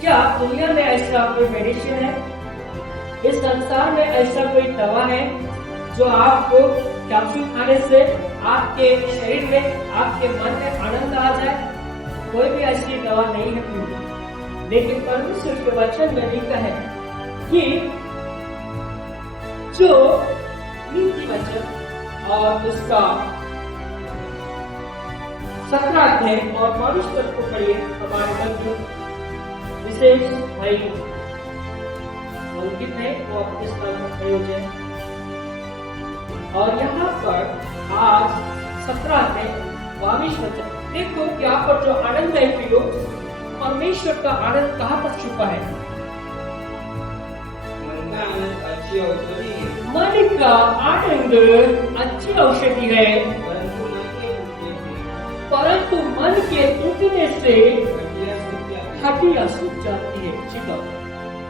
क्या दुनिया में ऐसा कोई मेडिसिन है, इस संसार में ऐसा कोई दवा है जो आपको कैप्सूल खाने से आपके शरीर में, आपके मन में आनंद आ जाए? कोई भी ऐसी दवा नहीं है। लेकिन परमेश्वर के वचन में लिखा है कि जो नीति वचन और उसका 17 अध्याय और 22 पद को पढ़िए, हमारे मन में विशेष भाई अंकित है वो अपने स्थान पर खड़े हो जाए। और यहाँ पर आज 17 में 22 वचन देखो, यहाँ पर जो आनंद है प्रियो, परमेश्वर का आनंद कहाँ तक छुपा है? मन का आनंद अच्छी औषधि है, मन का आनंद अच्छी औषधि है, परंतु मन के टूटने से हड्डियां सूख जाती है।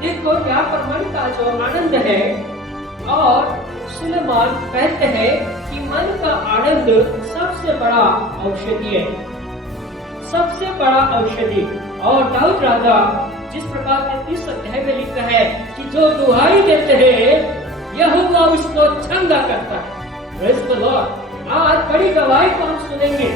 देखो यहाँ पर मन का जो आनंद है, और सुलेमान कहते हैं कि मन का आनंद सबसे बड़ा औषधि है, सबसे बड़ा औषधि। और दाऊद राजा जिस प्रकार के 30 अध्याय में लिखा है कि जो दुहाई देते हैं यहोवा उसको चंगा करता है। Praise the Lord. आज बड़ी गवाही को हम सुनेंगे।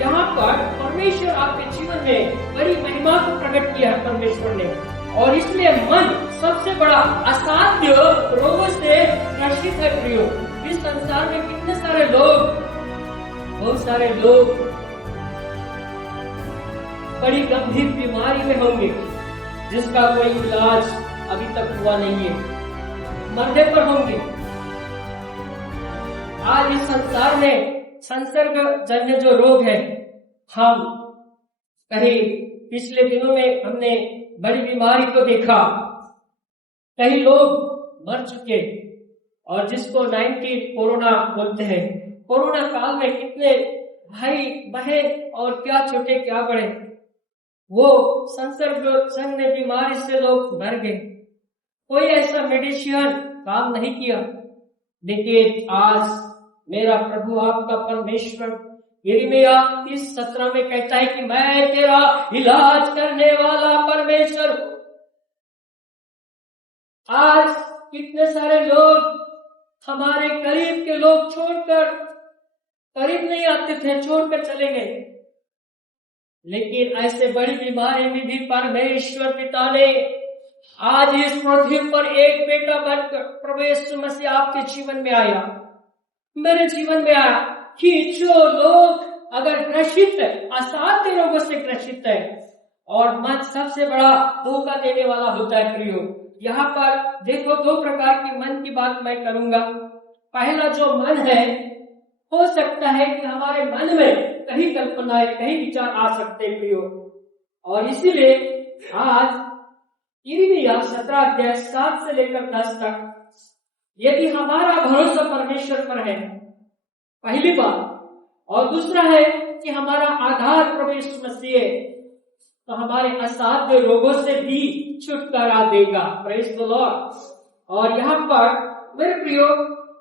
यहाँ पर परमेश्वर आपके जीवन में बड़ी महिमा को प्रकट किया है परमेश्वर ने, और इसलिए मन सबसे बड़ा असाध्य रोगों से ग्रसित है। प्रियो, इस संसार में कितने सारे लोग, बहुत सारे लोग बड़ी गंभीर बीमारी में होंगे जिसका कोई इलाज अभी तक हुआ नहीं है, मरने पर होंगे। आज इस संसार में संसर्ग जन्य जो रोग है, हम कहीं पिछले दिनों में हमने बड़ी बीमारी को देखा, कई लोग मर चुके, और जिसको 19 कोरोना बोलते हैं। कोरोना काल में कितने भाई बहन और क्या छोटे क्या बड़े, वो संसर्ग जन्य बीमारी से लोग मर गए। कोई ऐसा मेडिसिन काम नहीं किया। लेकिन आज मेरा प्रभु आपका परमेश्वर यिर्मयाह 30:17 में कहता है कि मैं तेरा इलाज करने वाला परमेश्वर हूं। आज कितने सारे लोग हमारे करीब के लोग छोड़कर, करीब नहीं आते थे, छोड़कर चले गए। लेकिन ऐसे बड़ी बीमारी में भी परमेश्वर पिता ने आज इस पृथ्वी पर एक बेटा बनकर प्रभु यीशु मसीह आपके जीवन में आया, मेरे जीवन में आया, कि जो लोग अगर ग्रसित है, असाध्य रोगों से ग्रसित है, और मन सबसे बड़ा धोखा देने वाला होता है। प्रियो, यहाँ पर देखो 2 प्रकार की मन की बात मैं करूंगा। पहला जो मन है, हो सकता है कि हमारे मन में कहीं कल्पनाएं, कहीं विचार आ सकते हैं प्रियो, और इसीलिए आज यिर्मयाह 17 अध्याय 7 से लेकर 10 तक, यदि हमारा भरोसा परमेश्वर पर है, पहली बात, और दूसरा है कि हमारा आधार प्रभु यीशु मसीह है, तो हमारे असाध्य रोगों से भी छुटकारा देगा। Praise the Lord. और यहाँ पर मेरे प्रियो,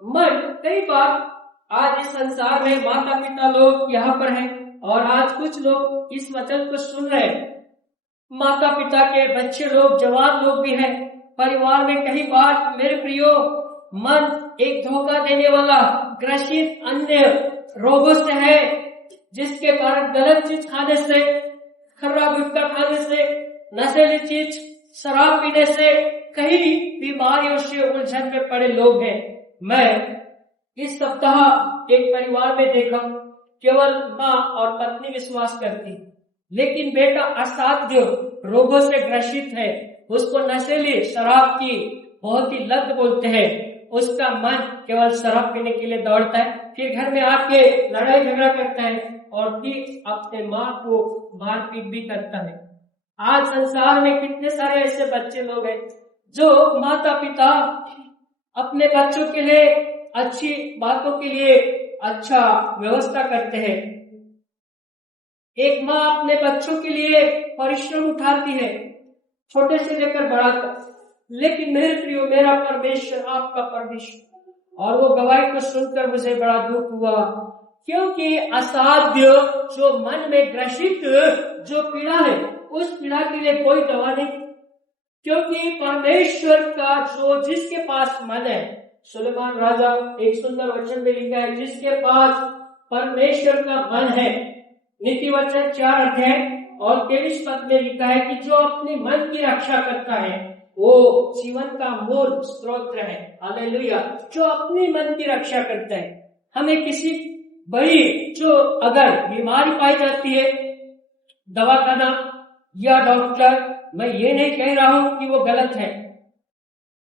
मन कई बार आज इस संसार में माता पिता लोग यहाँ पर हैं, और आज कुछ लोग इस वचन को सुन रहे हैं, माता पिता के बच्चे लोग, जवान लोग भी हैं परिवार में। कई बार मेरे प्रियो, मन एक धोखा देने वाला ग्रसित अन्य रोगों से है, जिसके कारण गलत चीज खाने से, खराब गुटखा खाने से, नशीली चीज, शराब पीने से, कई बीमारियों से उलझन में पड़े लोग हैं। मैं इस सप्ताह एक परिवार में देखा, केवल माँ और पत्नी विश्वास करती, लेकिन बेटा असाध्य रोगों से ग्रसित है, उसको नशीली शराब की बहुत ही लत बोलते हैं, उसका मन केवल शराब पीने के लिए दौड़ता है, फिर घर में आके लड़ाई झगड़ा करता है, और फिर अपने माँ को मारपीट भी करता है। आज संसार में कितने सारे ऐसे बच्चे लोग हैं जो माता पिता अपने बच्चों के लिए अच्छी बातों के लिए अच्छा व्यवस्था करते हैं। एक माँ अपने बच्चों के लिए परिश्रम उठाती है, छोटे से लेकर बड़ा तक। लेकिन मेरे प्रियो, मेरा परमेश्वर, आपका परमेश्वर, और वो गवाही को सुनकर मुझे बड़ा दुख हुआ, क्योंकि असाध्य जो मन में ग्रसित जो पीड़ा है, उस पीड़ा के लिए कोई दवा नहीं, क्योंकि परमेश्वर का जो जिसके पास मन है, सुलेमान राजा एक सुंदर वचन में लिखा है, जिसके पास परमेश्वर का मन है, नीति वचन 4 अध्याय और 23 पद में लिखा है कि जो अपने मन की रक्षा करता है वो जीवन का मूल स्रोत है। हालेलुया। जो अपने मन की रक्षा करता है, हमें किसी बड़ी जो अगर बीमारी पाई जाती है, दवा खाना या डॉक्टर, मैं ये नहीं कह रहा हूं कि वो गलत है,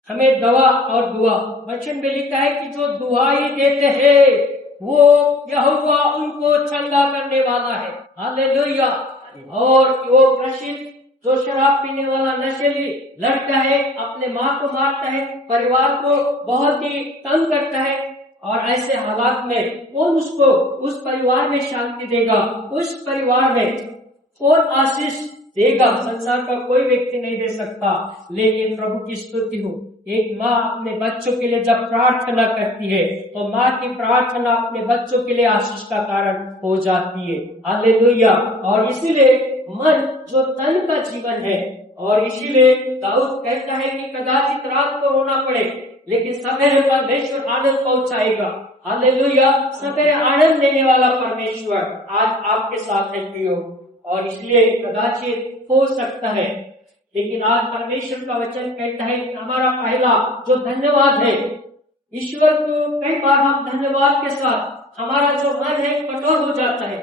हमें दवा और दुआ, वचन में लिखा है कि जो दुआई देते हैं वो यहोवा उनको चंगा करने वाला है। हालेलुया। और वो ग्रसित जो शराब पीने वाला नशेली लड़का है, अपने माँ को मारता है, परिवार को बहुत ही तंग करता है, और ऐसे हालात में कौन उसको उस परिवार में शांति देगा, उस परिवार में कौन आशीष देगा? संसार का कोई व्यक्ति नहीं दे सकता। लेकिन प्रभु की स्तुति हो, एक माँ अपने बच्चों के लिए जब प्रार्थना करती है तो माँ की प्रार्थना अपने बच्चों के लिए आशीष का कारण हो जाती है। हालेलुया। और इसीलिए मन जो तन का जीवन है, और इसीलिए दाऊद कहता है कि कदाचित रात को रोना पड़े लेकिन सवेरे परमेश्वर आनंद पहुंचाएगा। हालेलुया। सवेरे आनंद देने वाला परमेश्वर आज आपके साथ है प्रियो, और इसलिए कदाचित हो सकता है, लेकिन आज परमेश्वर का वचन कहता है कि हमारा पहला जो धन्यवाद है ईश्वर को, कई बार हम धन्यवाद के साथ हमारा जो मन है कठोर हो जाता है।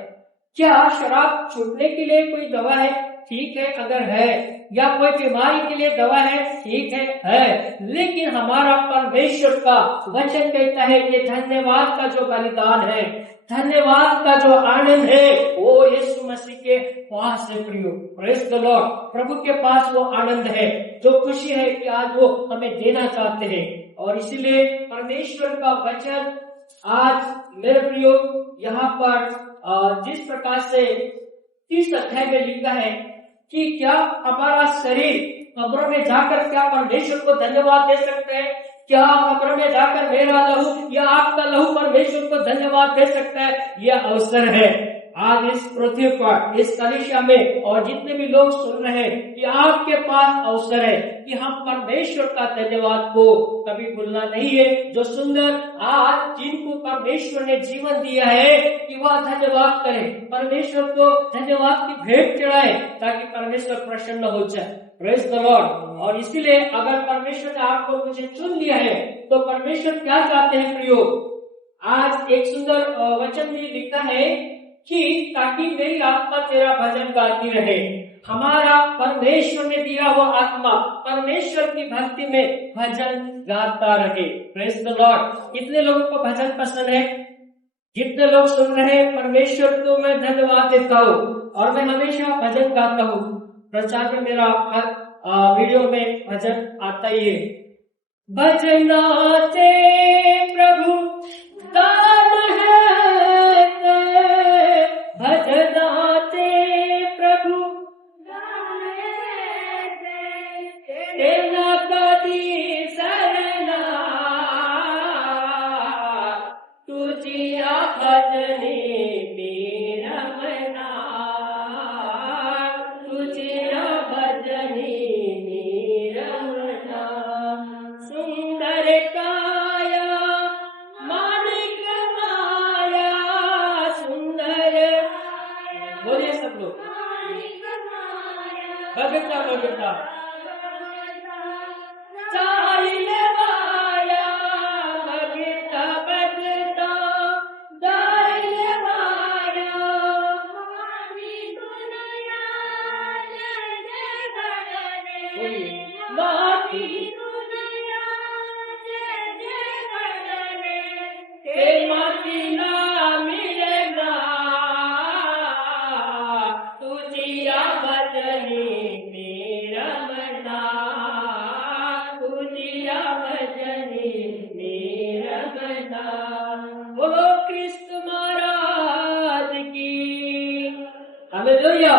क्या शराब छूटने के लिए कोई दवा है? ठीक है, अगर है, या कोई बीमारी के लिए दवा है, ठीक है, लेकिन हमारा परमेश्वर का वचन कहता है कि धन्यवाद का जो बलिदान है, धन्यवाद का जो आनंद है, वो यीशु मसीह के पास है प्रियो। Praise the Lord. प्रभु के पास वो आनंद है, जो खुशी है कि आज वो हमें देना चाहते हैं। और इसलिए परमेश्वर का वचन आज मेरे प्रियो यहाँ पर जिस प्रकार से 30 अध्याय में लिखा है कि क्या हमारा शरीर कब्र में जाकर क्या परमेश्वर को धन्यवाद दे सकते हैं? क्या कब्र में जाकर मेरा लहू या आपका लहू परमेश्वर को धन्यवाद दे सकता है? यह अवसर है आज इस पृथ्वी पर, इस कलीसिया में, और जितने भी लोग सुन रहे हैं कि आपके पास अवसर है कि हम परमेश्वर का धन्यवाद को कभी भूलना नहीं है। जो सुंदर आज जिनको परमेश्वर ने जीवन दिया है कि वह धन्यवाद करें, परमेश्वर को धन्यवाद की भेंट चढ़ाए ताकि परमेश्वर प्रसन्न हो जाए। Praise the Lord. और इसीलिए अगर परमेश्वर ने आपको मुझे चुन लिया है तो परमेश्वर क्या चाहते हैं प्रियो? आज एक सुंदर वचन में लिखा है कि ताकि मेरी आत्मा तेरा भजन गाती रहे। हमारा परमेश्वर ने दिया वो आत्मा परमेश्वर की भक्ति में भजन गाता रहे। Praise the Lord. कितने लोगों को भजन पसंद है? जितने लोग सुन रहे हैं, परमेश्वर को मैं धन्यवाद देता हूँ और मैं हमेशा भजन गाता हूँ। प्रचार में मेरा हर वीडियो में भजन आता ही है। भजनाते प्रभु दान है, भजनाते प्रभु दान है, तेरा कदी सरना तुझिया भजनी मेरा मना, तुझिया भजनी मेरा मना। सुंदर काया मानिक माया, सुंदर बोलिए सब लोग, भगता भगता साहिल माया, भगता भगता दाइल माया, माती माती ना मिलना तुझिया भजनी मेरा मना, तुझिया भजनी मेरा मना। बोलो कृष्ण महाराज की। हालेलुया।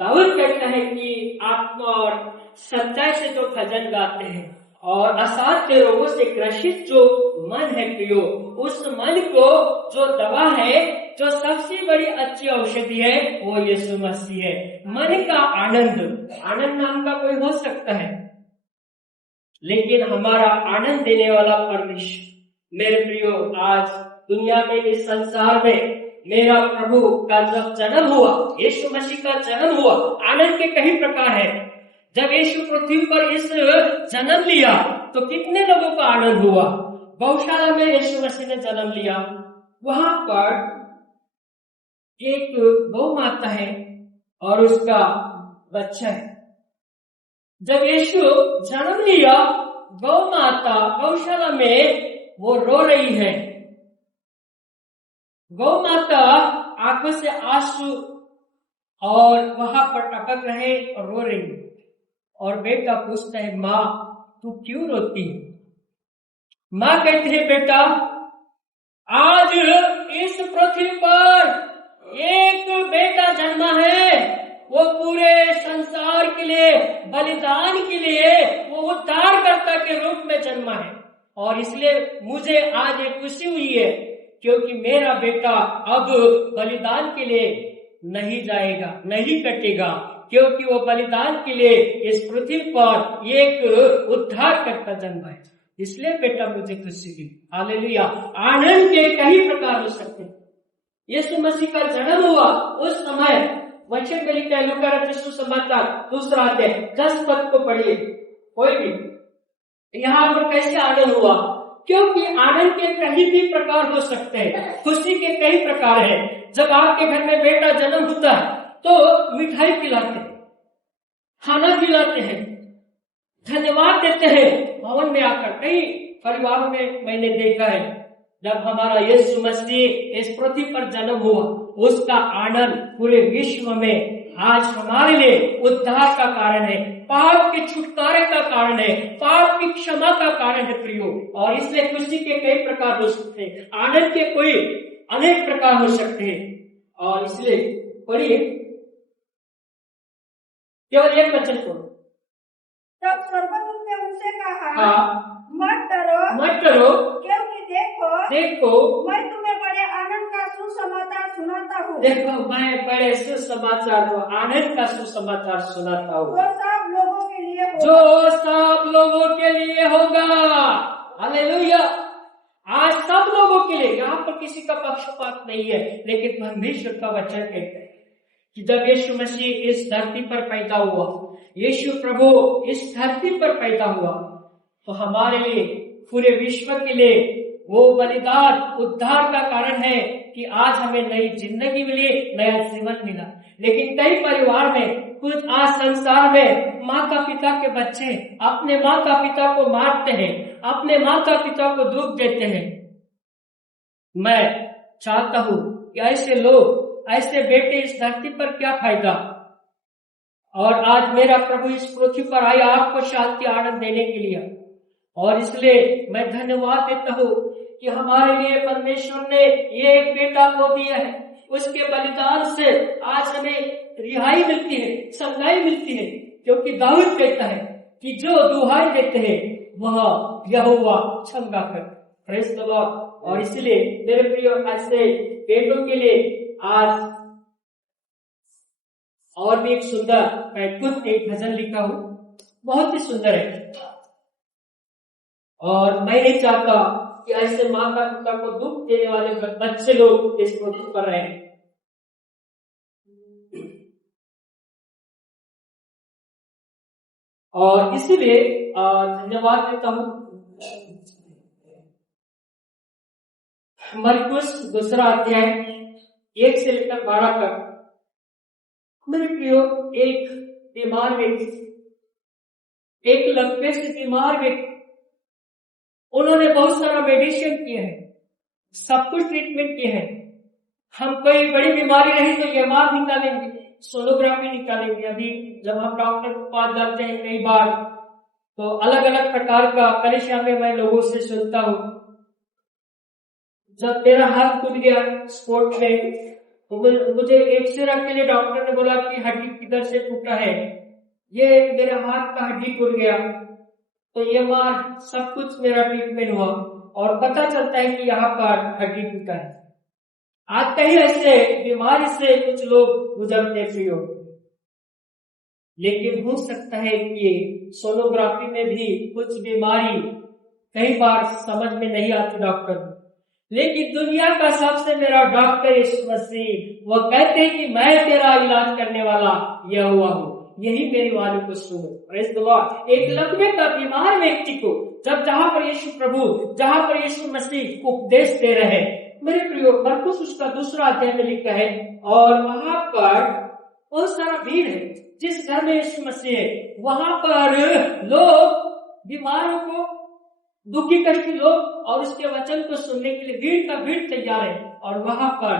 दाऊद कहता है कि आत्मा और सच्चाई से जो भजन गाते हैं और असाध्य रोगों से ग्रसित जो मन है प्रियो, उस मन को जो दवा है, जो सबसे बड़ी अच्छी औषधि है, वो यीशु मसीह है। मन का आनंद, आनंद नाम का कोई हो सकता है, लेकिन हमारा आनंद देने वाला परमेश्वर। मेरे प्रियो, आज दुनिया में, इस संसार में मेरा प्रभु का जब जन्म हुआ, यीशु मसीह का जन्म हुआ, आनंद के कई प्रकार है। जब यीशु पृथ्वी पर इस जन्म लिया तो कितने लोगों का आनंद हुआ। गौशाला में यीशु मसीह ने जन्म लिया, वहां पर एक गौ माता है और उसका बच्चा है। जब यीशु जन्म लिया, गौ माता गौशाला में वो रो रही है। गौ माता आंखों से आंसू और वहां पर टपक रहे और रो रही है। और बेटा पूछता है, माँ तू क्यों रोती है? माँ कहती है, बेटा आज इस पृथ्वी पर एक बेटा जन्मा है, वो पूरे संसार के लिए, बलिदान के लिए, वो उद्धारकर्ता के रूप में जन्मा है। और इसलिए मुझे आज एक खुशी हुई है, क्योंकि मेरा बेटा अब बलिदान के लिए नहीं जाएगा, नहीं कटेगा, क्योंकि वो बलिदान के लिए इस पृथ्वी पर एक उद्धारकर्ता जन्मा है। इसलिए बेटा मुझे खुशी हुई। हालेलुया। आनंद के कई प्रकार हो सकते हैं। यीशु मसीह का जन्म हुआ उस समय वचन में लिखा है, लूका रचित सुसमाचार 2 अध्याय 10 पद को पढ़िए कोई भी। यहाँ पर कैसे आनंद हुआ? क्योंकि आनंद के कई भी प्रकार हो सकते हैं, खुशी के कई प्रकार है। जब आपके घर में बेटा जन्म होता है तो मिठाई खिलाते हैं, खाना खिलाते हैं, धन्यवाद देते हैं भवन में आकर। कई परिवारों में मैंने देखा है, जब हमारा यीशु मसीह इस पृथ्वी पर जन्म हुआ, उसका आनंद पूरे विश्व में आज हमारे लिए उद्धार का कारण है, पाप के छुटकारे का कारण है, पाप की क्षमा का कारण है प्रियो। और इसलिए खुशी के कई प्रकार हो सकते हैं, आनंद के कोई अनेक प्रकार हो सकते हैं। और इसलिए पढ़िए केवल एक वचन को। तब स्वर्गदूत ने उनसे कहा, हाँ, मत डरो, क्योंकि देखो मैं तुम्हें बड़े आनंद का सुसमाचार सुनाता हूँ। देखो मैं बड़े सुसमाचार को, आनंद का सुसमाचार सुनाता हूँ, जो सब लोगों के लिए होगा। जो सब लोगों के लिए होगा। हालेलुया। आज सब लोगों के लिए, यहाँ पर किसी का पक्षपात नहीं है, लेकिन परमेश्वर का वचन कहता है कि जब यीशु मसीह इस धरती पर पैदा हुआ, यीशु प्रभु इस धरती पर पैदा हुआ, तो हमारे लिए, पूरे विश्व के लिए वो बलिदान उद्धार का कारण है कि आज हमें नई जिंदगी मिली, नया जीवन मिला। लेकिन कई परिवार में, कुछ आज संसार में माता पिता के बच्चे अपने माता पिता को मारते हैं, अपने माता पिता को दुख देते हैं। मैं चाहता हूं कि ऐसे लोग, ऐसे बेटे इस धरती पर क्या फायदा। और आज मेरा प्रभु इस पृथ्वी पर आया आपको शांति आनंद देने के लिए, और इसलिए मैं धन्यवाद देता हूँ कि हमारे लिए परमेश्वर ने ये एक बेटा को दिया है। उसके बलिदान से आज हमें रिहाई मिलती है, संगाई मिलती है, क्योंकि दाऊद कहता है कि जो दुहाई देते हैं वह यहोवा क्षमा कर। Praise the Lord. और इसलिए मेरे प्रिय, ऐसे बेटों के लिए आज और भी एक सुंदर, मैं खुद एक भजन लिखा हूँ, बहुत ही सुंदर है। और मैं नहीं चाहता कि ऐसे माता पिता को दुख देने वाले बच्चे लोग इस पृथ्वी पर रहें। और इसीलिए धन्यवाद देता हूँ। मरकुस 2 अध्याय 1 से लेकर 12 तक। मेरे प्रियो, एक बीमार व्यक्ति, एक लकवे से बीमार व्यक्ति, उन्होंने बहुत सारा मेडिसिन किए हैं, सब कुछ ट्रीटमेंट किए हैं। हम कोई बड़ी बीमारी रही तो एमआर निकालेंगे, सोनोग्राफी निकालेंगे। अभी जब हम डॉक्टर के पास जाते हैं कई बार, तो अलग अलग प्रकार का परेशानी में मैं लोगों से सुनता हूँ। जब मेरा हाथ टूट गया स्पोर्ट में, तो मुझे एक्सरे के लिए डॉक्टर ने बोला कि हड्डी किधर से टूटा है, ये मेरे हाथ का हड्डी टूट गया। तो ये मार सब कुछ मेरा ट्रीटमेंट हुआ और पता चलता है कि यहाँ पर हड्डी टूटा है। आज कहीं ऐसे बीमारी से कुछ लोग गुजरते प्रियो, लेकिन हो सकता है कि सोनोग्राफी में भी कुछ बीमारी कई बार समझ में नहीं आती डॉक्टर, लेकिन दुनिया का सबसे मेरा डॉक्टर यीशु मसीह, वो कहते हैं कि मैं तेरा इलाज करने वाला यह हुआ हूँ, यही मेरी वाणी को सुनो। Praise the Lord. एक लकवे का बीमार व्यक्ति को जब जहां पर यीशु प्रभु, जहां पर यीशु मसीह उपदेश दे रहे हैं, मेरे प्रियो, मरकुस उसका 2 अध्याय में लिखा है, और वहां पर बहुत सारा भीड़ है। जिस घर में यीशु मसीह है वहां पर लोग, बीमारों को, दुखी कष्टी लोग और उसके वचन को सुनने के लिए भीड़ का भीड़ तैयार है। और वहां पर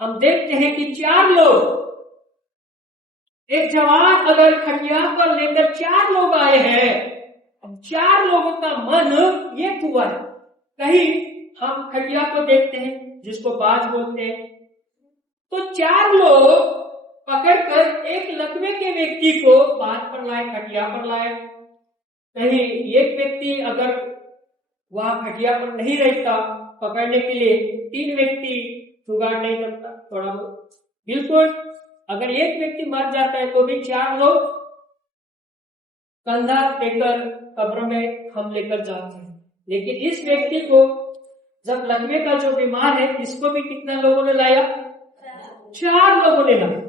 हम देखते हैं कि 4 लोग, एक जवान अगर खटिया पर लेकर 4 लोग आए हैं, 4 लोगों का मन एक हुआ है। कहीं हम खटिया को देखते हैं जिसको बाज बोलते हैं, तो 4 लोग पकड़कर एक लकवे के व्यक्ति को बाज पर लाए, खटिया पर लाए। कहीं एक व्यक्ति अगर वहां खटिया पर नहीं रहता पकड़ने के लिए, 3 व्यक्ति जुगाड़ नहीं करता थोड़ा बहुत, बिल्कुल अगर एक व्यक्ति मर जाता है तो भी 4 लोग कंधा लेकर कब्र में हम लेकर जाते हैं। लेकिन इस व्यक्ति को जब लकवे का जो बीमार है, इसको भी कितना लोगों ने लाया? 4 लोगों ने लाया।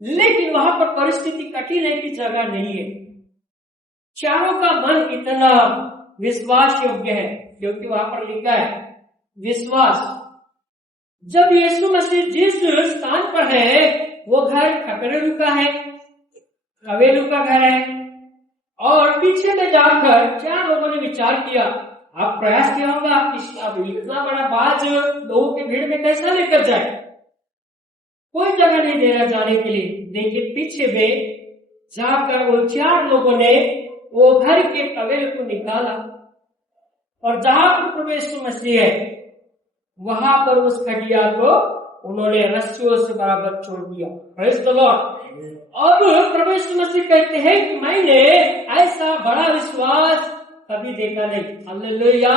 लेकिन वहां पर परिस्थिति कठिन है कि जगह नहीं है। चारों का मन इतना विश्वास योग्य है, क्योंकि वहां पर लिखा है विश्वास। जब यीशु मसीह जिस स्थान पर है वो घर खपरेलू का है, हवेलू का घर है, और पीछे में जाकर 4 लोगों ने विचार किया, आप प्रयास किया होगा अब इतना बड़ा बाज लोगों के भीड़ में कैसा लेकर जाए, कोई जगह नहीं दे रहा जाने के लिए। लेकिन पीछे में जाकर वो 4 लोगों ने वो घर के कवेल को निकाला, और जहां पर प्रभु यीशु मसीह है वहां पर उस खटिया को उन्होंने रस्सियों से बराबर छोड़ दिया। Praise the Lord. अब प्रभु यीशु मसीह कहते हैं कि मैंने ऐसा बड़ा विश्वास कभी देखा नहीं। हालेलुया।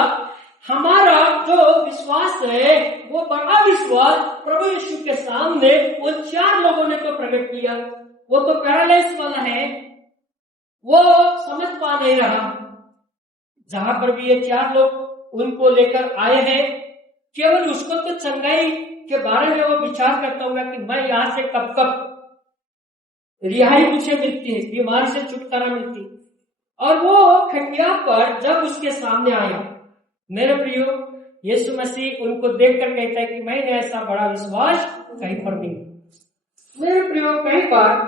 हमारा जो विश्वास है वो बड़ा विश्वास प्रभु यीशु के सामने वो 4 लोगों ने तो प्रकट किया। वो तो पैरालाइज वाला है, वो समझ पा नहीं रहा। जहां पर भी ये 4 लोग उनको लेकर आए हैं, केवल उसको तो चंगाई के बारे में वो विचार करता होगा कि मैं यहां से कब कब रिहाई मुझे मिलती है, बीमारी से छुटकारा मिलती। और वो खटिया पर जब उसके सामने आया, मेरे प्रियो, यीशु मसीह उनको देखकर कहता है कि मैंने ऐसा बड़ा विश्वास कहीं पर नहीं। मेरे प्रियो, कई बार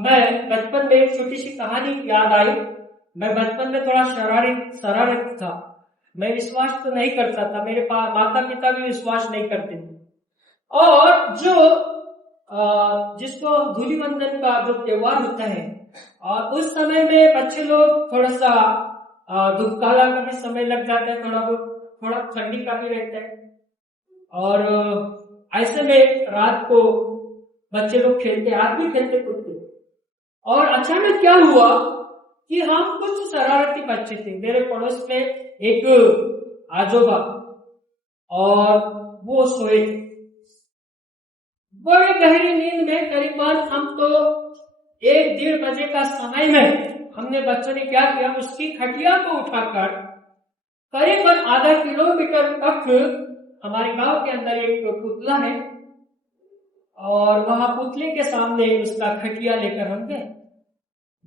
मैं बचपन में एक छोटी सी कहानी याद आई। मैं बचपन में थोड़ा शरारत था। मैं विश्वास तो नहीं करता था, मेरे माता पिता भी विश्वास नहीं करते थे। और जो जिसको धूलिवंदन का जो त्योहार होता है, और उस समय में बच्चे लोग थोड़ा सा धूपकाला का भी समय लग जाता है, थोड़ा ठंडी का भी रहता है। और ऐसे में रात को बच्चे लोग खेलते, आज भी खेलते कूदते। और अचानक क्या हुआ कि हम कुछ शरारती बच्चे थे, मेरे पड़ोस में एक आजोबा, और वो सोए थे बड़े गहरी नींद में। करीबन हम तो 1-1:30 बजे का समय में हमने बच्चों ने क्या किया, उसकी खटिया को उठाकर करीबन आधा किलोमीटर तक हमारे गांव के अंदर एक पुतला है, और वहां पुतले के सामने उसका खटिया लेकर हम गए।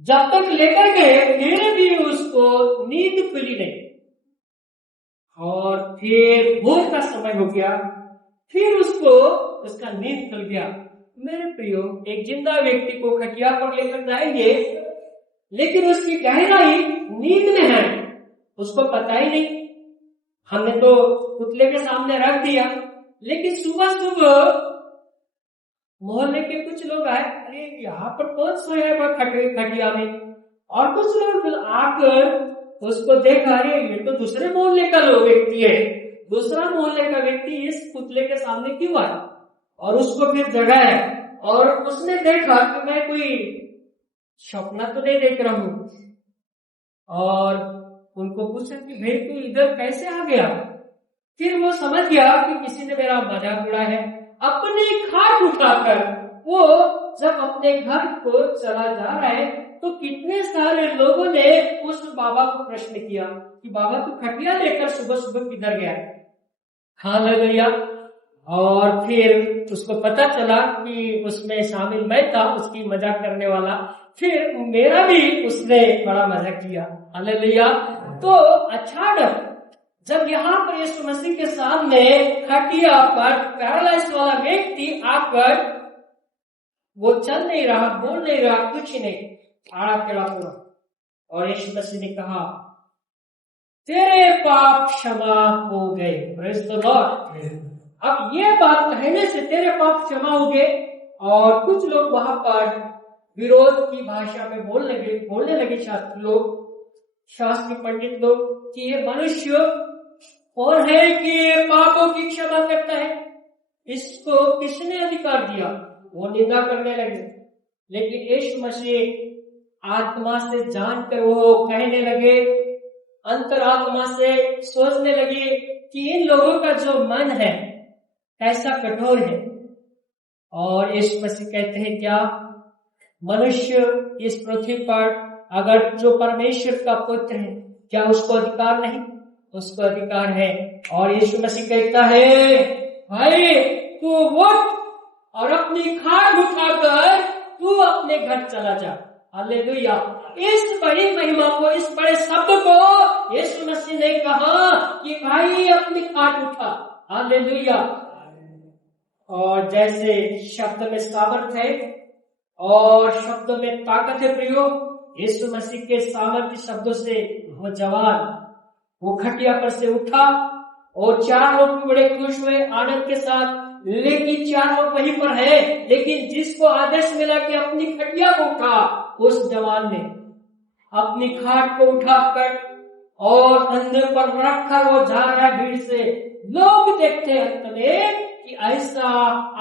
जब तक लेकर गए फिर भी उसको नींद खुली नहीं, और फिर भोर का समय हो गया, फिर उसको उसका नींद खुल गया। मेरे प्रियो, एक जिंदा व्यक्ति को खटिया पर लेकर जाएंगे, लेकिन उसकी गहराई नींद में है, उसको पता ही नहीं। हमने तो पुतले के सामने रख दिया, लेकिन सुबह सुबह मोहल्ले के कुछ लोग आए, अरे यहाँ पर कौन सोया है खटिया में। और कुछ लोग आकर उसको देखा, अरे ये तो दूसरे मोहल्ले का लोग व्यक्ति है, दूसरा मोहल्ले का व्यक्ति इस पुतले के सामने क्यों आया। और उसको फिर जगाया, और उसने देखा कि मैं कोई सपना तो नहीं देख रहा हूं। और उनको पूछा कि भाई तू इधर कैसे आ गया। फिर वो समझ गया कि किसी ने मेरा मजाक उड़ाया है। अपनी खाट उठाकर वो जब अपने घर को चला जा रहा है तो कितने सारे लोगों ने उस बाबा को प्रश्न किया कि बाबा तू खटिया लेकर सुबह सुबह किधर गया। हालेलुया। और फिर उसको पता चला कि उसमें शामिल मैं था, उसकी मजाक करने वाला। फिर मेरा भी उसने बड़ा मजाक किया। हालेलुया। तो अचानक जब यहाँ पर यीशु मसीह के सामने खटिया पर पैरालाइज वाला व्यक्ति आकर, वो चल नहीं रहा, बोल नहीं रहा, कुछ नहीं, आड़ा टेढ़ा पूरा, और यीशु मसीह ने कहा तेरे पाप क्षमा हो गए। Praise the Lord. अब ये बात कहने से तेरे पाप क्षमा हो गए। और कुछ लोग वहां पर विरोध की भाषा में बोलने लगे छात्र लोग, शास्त्री पंडित लोग, कि ये मनुष्य कौन है कि ये पापों की क्षमा करता है, इसको किसने अधिकार दिया। वो निंदा करने लगे। लेकिन यीशु मसीह आत्मा से जानकर वो कहने लगे, अंतरात्मा से सोचने लगे कि इन लोगों का जो मन है कैसा कठोर है। और यीशु मसीह कहते हैं क्या मनुष्य इस पृथ्वी पर अगर जो परमेश्वर का पुत्र है, क्या उसको अधिकार नहीं? उसको अधिकार है। और यीशु मसीह कहता है भाई तू उठ और अपनी खाट उठाकर तू अपने घर चला जा। हालेलुया। इस बड़ी महिमा को, इस बड़े शब्द को यीशु मसीह ने कहा कि भाई अपनी खाट उठा। हालेलुया। और जैसे शब्द में सामर्थ्य है और शब्दों में ताकत है प्रियो, यीशु मसीह के सामर्थ्य शब्दों से वो जवान वो खटिया पर से उठा और 4 लोग बड़े खुश हुए आनंद के साथ। लेकिन 4 लोग वहीं पर है, लेकिन जिसको आदेश मिला कि अपनी खटिया को उठा, उस जवान ने अपनी खाट को उठाकर और अंदर पर रखकर वो जा रहा भीड़ से। लोग देखते अंत में कि ऐसा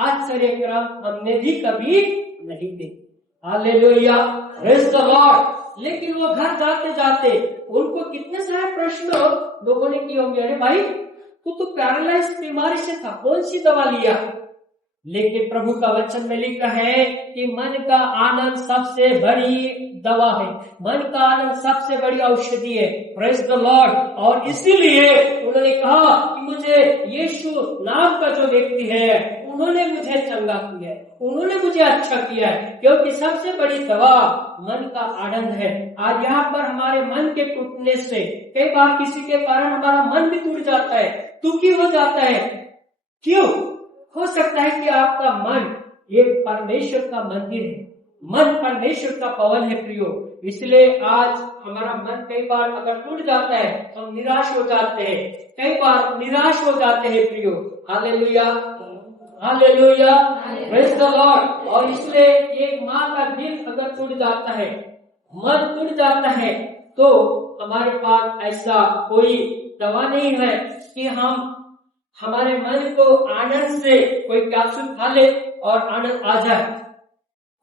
आश्चर्य क्रम हमने भी कभी नहीं देखा। हालेलुया। Praise the Lord. लेकिन वो घर जाते जाते उनको कितने सारे प्रश्न लोगों ने किए होंगे, अरे भाई तू तो पैरालाइज बीमारी से था, कौन सी दवा लिया? लेकिन प्रभु का वचन में लिखा है कि मन का आनंद सबसे बड़ी दवा है, मन का आनंद सबसे बड़ी औषधि है। Praise the Lord. और इसीलिए उन्होंने कहा कि मुझे यीशु नाम का जो व्यक्ति है उन्होंने मुझे चंगा किया है, उन्होंने मुझे अच्छा किया है, क्योंकि सबसे बड़ी दवा मन का आनंद है। आज यहाँ पर हमारे मन के टूटने से कई बार किसी के कारण हमारा मन भी टूट जाता है, दुखी हो जाता है। क्यों? हो सकता है कि आपका मन एक परमेश्वर का मंदिर है, मन परमेश्वर का भवन है प्रियो। इसलिए आज हमारा मन कई बार अगर टूट जाता है तो हम निराश हो जाते हैं, कई बार निराश हो जाते हैं प्रियो। Hallelujah. Hallelujah. Praise the Lord. और इसलिए एक माँ का दिल अगर टूट जाता है, मन टूट जाता है, तो हमारे पास ऐसा कोई दवा नहीं है कि हम हमारे मन को आनंद से कोई कैप्सूल खा ले और आनंद आ जाए।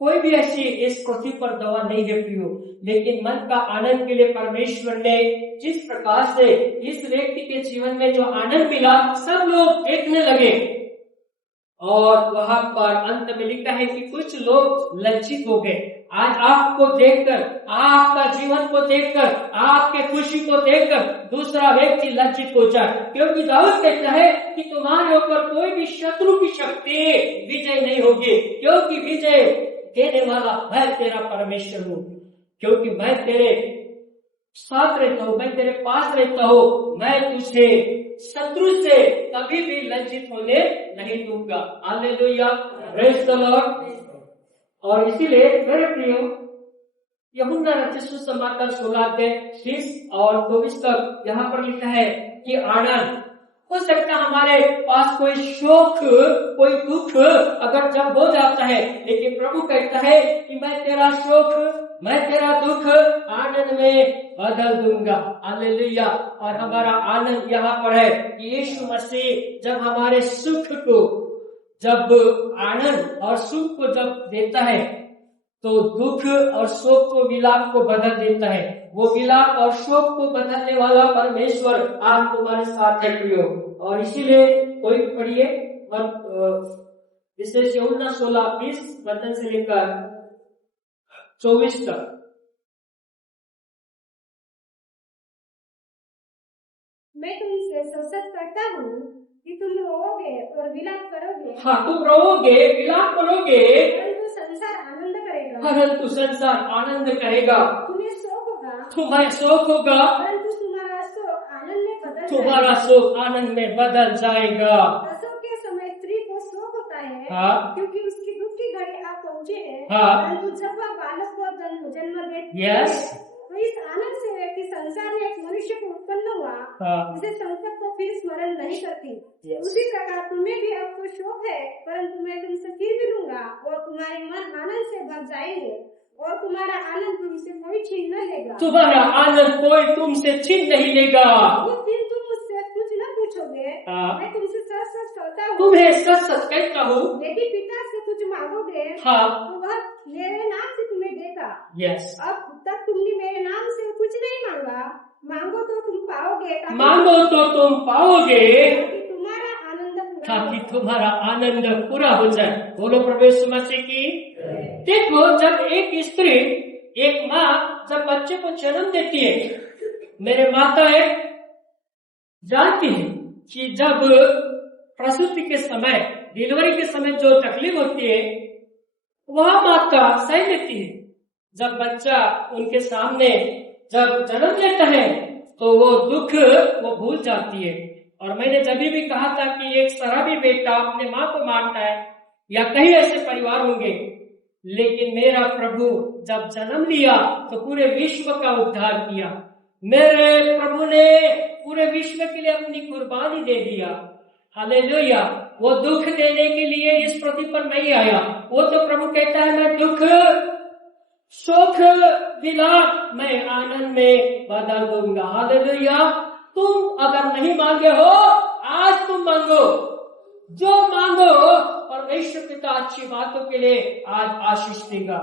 कोई भी ऐसी इस पृथ्वी पर दवा नहीं है प्रियो। लेकिन मन का आनंद के लिए परमेश्वर ने जिस प्रकार से इस व्यक्ति के जीवन में जो आनंद मिला, सब लोग देखने लगे। और वहां पर अंत में लिखा है कि कुछ लोग लज्जित हो गए। आज आपको देखकर, आपका जीवन को देखकर, आपके खुशी को देखकर दूसरा व्यक्ति लज्जित हो जाए, क्योंकि दाऊद कहता है कि तुम्हारे ऊपर कोई भी शत्रु की शक्ति विजय नहीं होगी, क्योंकि विजय देने वाला मैं तेरा परमेश्वर हूँ। क्योंकि मैं तेरे साथ रहता हूँ, मैं तेरे पास रहता हूँ, मैं तुझे शत्रु से कभी भी लज्जित होने नहीं दूंगा। हालेलुया। Praise the Lord. और इसीलिए मेरे प्रियो, यूहन्ना रचित सुसमाचार 16:30 और 24 तक यहाँ पर लिखा है कि आनंद हो सकता हमारे पास कोई शोक, कोई दुख अगर जब हो जाता है, लेकिन प्रभु कहता है कि मैं तेरा शोक, मैं तेरा दुख आनंद में बदल दूंगा। हालेलुया। और हमारा आनंद यहाँ पर है कि यीशु मसीह जब हमारे सुख को, जब आनंद और सुख को जब देता है, तो दुख और शोक को, विलाप को बदल देता है। वो विलाप और शोक को बदलने वाला परमेश्वर आज तुम्हारे साथ है प्रियो। और इसीलिए कोई पढ़िए विशेष यूहन्ना 16:20 वचन से लेकर 24 तक। मैं तुमसे सच करता हूँ कि तुम रोओगे और विलाप करोगे। हाँ, तुम रोओगे, विलाप करोगे, परंतु संसार आनंद करेगा। परंतु संसार आनंद करेगा। तुम्हें शोक होगा, तुम्हें शोक होगा, परंतु तुम्हारा शोक आनंद में बदल तुम्हारा शोक आनंद में बदल जाएगा। प्रसव के समय स्त्री को शोक होता है, हाँ, क्योंकि उसकी दुख की घड़ी आ पहुंचे है। हाँ, परंतु जब वह बालक को जन्म देती है, यस, तो इस आनंद से है कि संसार में एक मनुष्य को उत्पन्न हुआ, हाँ, उसे संकट को फिर स्मरण नहीं करती। Yes. उसी प्रकार तुम्हें भी अब तो शोक है, परंतु मैं तुमसे फिर मिलूंगा और तुम्हारे मन आनंद से भर जाएंगे और तुम्हारा आनंद तुमसे कोई छीन न लेगा। तुम्हारा आनंद कोई तुमसे छीन नहीं लेगा। उस दिन तुम मुझसे कुछ न पूछोगे। हाँ, मैं तुमसे सच सच कहता हूँ, तुम्हें सच सच कहता हूँ, यदि पिता से कुछ मांगोगे, हाँ, तो वह मेरे नाम से तुम्हें देगा। यस, अब तक तुमने मेरे नाम से कुछ नहीं मांगा, मांगो तो तुम पाओगे, मांगो तो तुम पाओगे, ताकि तुम्हारा आनंद पूरा ताकि हो। तुम्हारा आनंद पूरा हो जाए। बोलो प्रभु यीशु मसीह की। देखो, जब एक स्त्री, एक माँ जब बच्चे को जन्म देती है, मेरे माताएं जानती है कि जब प्रसूति के समय, डिलीवरी के समय जो तकलीफ होती है वह माता सह लेती है। जब बच्चा उनके सामने जब जन्म लेता है तो वो दुख वो भूल जाती है। और मैंने जब भी कहा था कि एक शराबी बेटा अपने माँ को मारता है, या कई ऐसे परिवार होंगे, लेकिन मेरा प्रभु जब जन्म लिया तो पूरे विश्व का उद्धार किया। मेरे प्रभु ने पूरे विश्व के लिए अपनी कुर्बानी दे दिया। हालेलुया। वो दुख देने के लिए इस पृथ्वी पर नहीं आया। वो तो प्रभु कहता है मैं दुख, शोक, विलाप मैं आनंद में बदल दूंगा। हालेलुया। तुम अगर नहीं मांगे हो, आज तुम मांगो, जो मांगो परमेश्वर पिता अच्छी बातों के लिए आज आशीष देगा।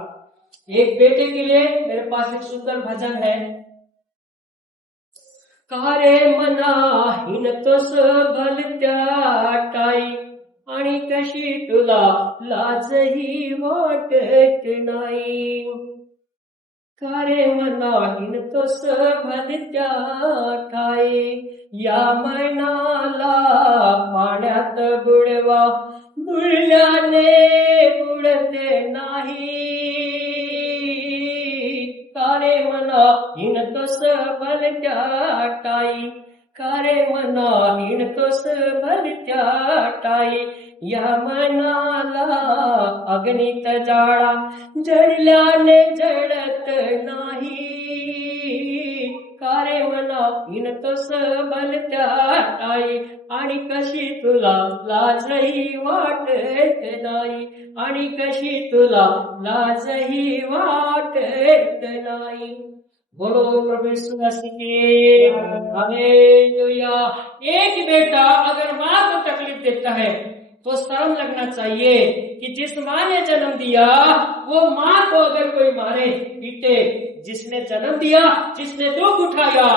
एक बेटे के लिए मेरे पास एक सुंदर भजन है। कारे मना हिन तो सबल त्याटाई आणि कशी तुला लाज ही वाटत नाही। कारे मना हिन तो सबल त्याटाई या मनाला पाण्यात बुडवा, बुडल्याने बुडते नाही। कारे मना हिन तो सबल त्याटाई, कारे मना हिन तो सबल त्याटाई या मनाला अग्नित जाळा, जळल्याने जळत नाही। कारे मना हिन तो सबल त्याटाई आणि कशी तुला लाजही वाटत नाही, आणि कशी तुला लाजही वाटत नाही। बोलो प्रभु यीशु मसीह की हालेलुया। एक बेटा अगर माँ को तकलीफ देता है तो शर्म लगना चाहिए कि जिस माँ ने जन्म दिया वो माँ को अगर कोई मारे पीटे, जिसने जन्म दिया, जिसने दुख उठाया,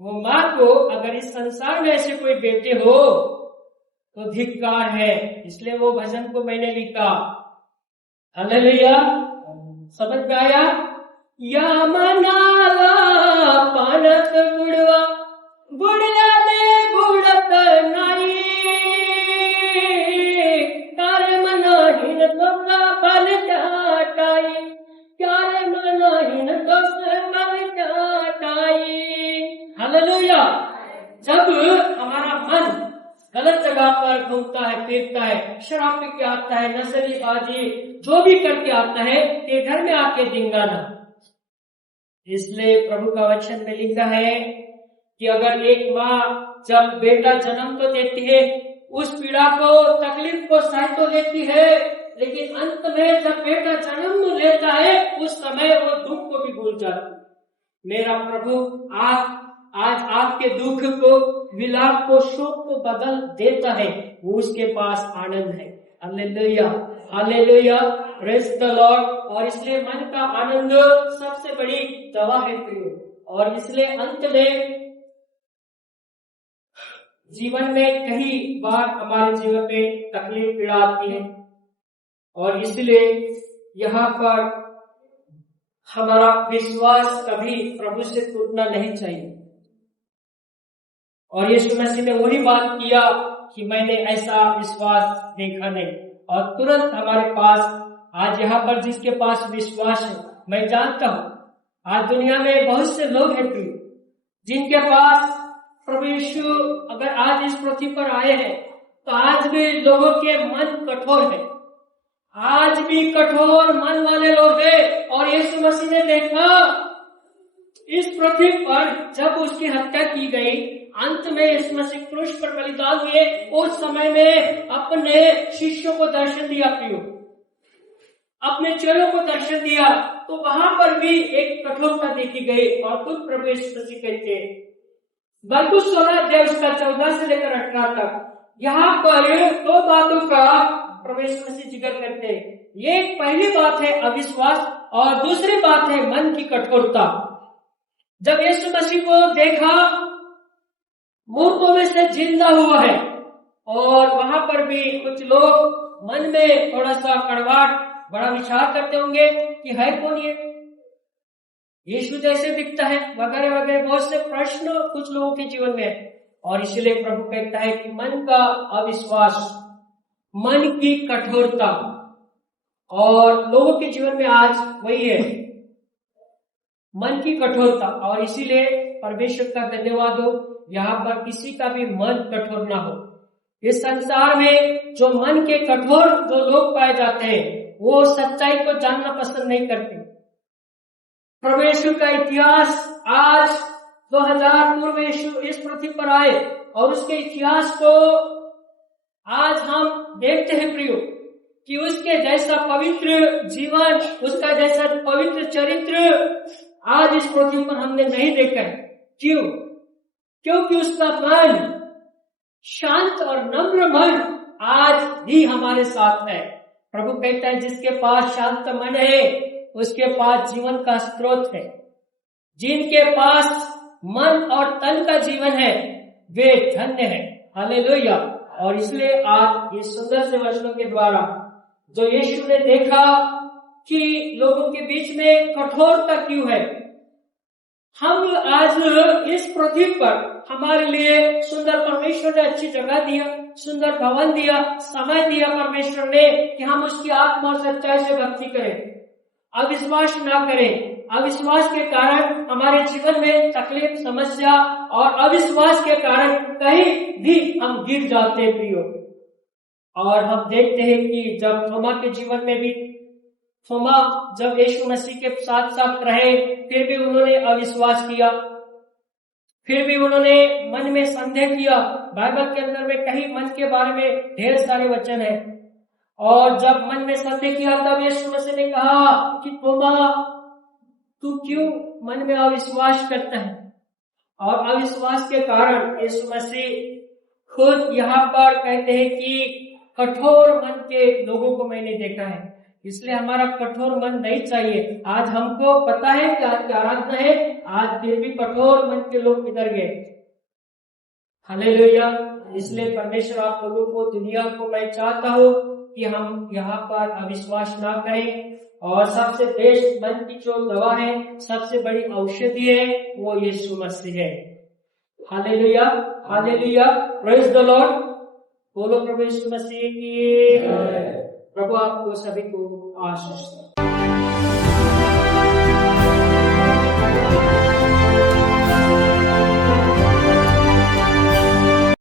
वो माँ को अगर इस संसार में ऐसे कोई बेटे हो तो धिक्कार है। इसलिए वो भजन को मैंने लिखा। हालेलुया। समझ में आया? या मनाला पाण्यात बुडवा, बुडल्याने बुडत नाही। कारे मना हिन तो सबल त्याटाई, कारे मना हिन तो सबल त्याटाई। हालेलुया। जब हमारा मन गलत जगह पर घूमता है, फिरता है, शराब पी के आता है, नशेबाजी जो भी करके आता है, ये घर में आके दिंगाना। इसलिए प्रभु का वचन में लिखा है कि अगर एक माँ जब बेटा जन्म तो देती है, उस पीड़ा को, तकलीफ को सह तो लेती है, लेकिन अंत में जब बेटा जन्म लेता है उस समय वो दुख को भी भूल जाती है। मेरा प्रभु आज आपके दुख को, विलाप को, शोक को बदल देता है। वो उसके पास आनंद है। Hallelujah, hallelujah. Praise the Lord. और इसलिए मन का आनंद सबसे बड़ी दवा है प्रियो। और इसलिए अंत में जीवन में कई बार हमारे जीवन में तकलीफ पीड़ा आती है, और इसलिए यहाँ पर हमारा विश्वास कभी प्रभु से टूटना नहीं चाहिए। और यीशु मसीह ने वही बात किया कि मैंने ऐसा विश्वास देखा नहीं, और तुरंत हमारे पास आज यहाँ पर जिसके पास विश्वास है, मैं जानता हूँ आज दुनिया में बहुत से लोग हैं जिनके पास प्रभु यीशु अगर आज इस पृथ्वी पर आए हैं तो आज भी लोगों के मन कठोर है, आज भी कठोर मन वाले लोग हैं। और यीशु मसीह ने देखा इस पृथ्वी पर जब उसकी हत्या की गई, अंत में यीशु मसीह क्रूस पर बलिदान हुए, उस समय में अपने शिष्यों को दर्शन दिया प्रियो, अपने चेलों को दर्शन दिया, तो वहां पर भी एक कठोरता देखी गई। और खुद प्रभु यीशु मसीह कहते बल्कि 16 अध्याय उसका 14 से लेकर 18 तक यहाँ पर 2 बातों का प्रभु यीशु मसीह जिक्र करते हैं। ये पहली बात है अविश्वास, और दूसरी बात है मन की कठोरता। जब यीशु मसीह को देखा मूर्तों में से जिंदा हुआ है, और वहां पर भी कुछ लोग मन में थोड़ा सा कड़वाहट, बड़ा विचार करते होंगे कि है कौन ये, यीशु जैसे दिखता है, वगैरह वगैरह बहुत से प्रश्न कुछ लोगों के जीवन में है। और इसलिए प्रभु कहता है कि मन का अविश्वास, मन की कठोरता, और लोगों के जीवन में आज वही है, मन की कठोरता। और इसीलिए परमेश्वर का धन्यवाद हो, यहाँ पर किसी का भी मन कठोर ना हो। इस संसार में जो मन के कठोर जो लोग पाए जाते हैं, वो सच्चाई को जानना पसंद नहीं करते। परमेश्वर का इतिहास आज 2000 पूर्व यीशु इस पृथ्वी पर आए, और उसके इतिहास को आज हम देखते हैं प्रियो कि उसके जैसा पवित्र जीवन, उसका जैसा पवित्र चरित्र आज इस पृथ्वी पर हमने नहीं देखा है। क्यों? क्योंकि उसका मन, शांत और नम्र मन आज भी हमारे साथ है। प्रभु कहता है जिसके पास शांत मन है उसके पास जीवन का स्रोत है। जिनके पास मन और तन का जीवन है वे धन्य है। हालेलुया। और इसलिए आज ये सुंदर से वचनों के द्वारा जो यीशु ने देखा कि लोगों के बीच में कठोरता क्यों है, हम आज इस पृथ्वी पर हमारे लिए सुंदर परमेश्वर ने अच्छी जगह दिया, सुंदर भवन दिया, समय दिया परमेश्वर ने कि हम उसकी आत्मा और सच्चाई से भक्ति करें, अविश्वास ना करें। अविश्वास के कारण हमारे जीवन में तकलीफ, समस्या, और अविश्वास के कारण कहीं भी हम गिर जाते हैं प्रियो। और हम देखते हैं कि जब थोमा के जीवन में भी, थोमा जब यीशु मसीह के साथ साथ रहे फिर भी उन्होंने अविश्वास किया, फिर भी उन्होंने मन में संदेह किया। बाइबल के अंदर में कहीं मन के बारे में ढेर सारे वचन है, और जब मन में संदेह किया तब यीशु मसीह ने कहा कि थोमा तू क्यों मन में अविश्वास करता है। और अविश्वास के कारण यीशु मसीह खुद यहाँ पर कहते हैं कि कठोर मन के लोगों को मैंने देखा है। इसलिए हमारा कठोर मन नहीं चाहिए। आज हमको पता है कि आज की आराधना है, आज फिर भी कठोर मन के लोग किधर गए। हालेलुया। इसलिए परमेश्वर आप लोगों को, दुनिया को मैं चाहता हूँ कि हम यहाँ पर अविश्वास ना करें, और सबसे बेस्ट मन की जो दवा है, सबसे बड़ी औषधि है, वो यीशु मसीह है। Hallelujah, hallelujah, praise the Lord. बोलो प्रभु यीशु मसीह की। प्रभु आपको सभी को आशीष।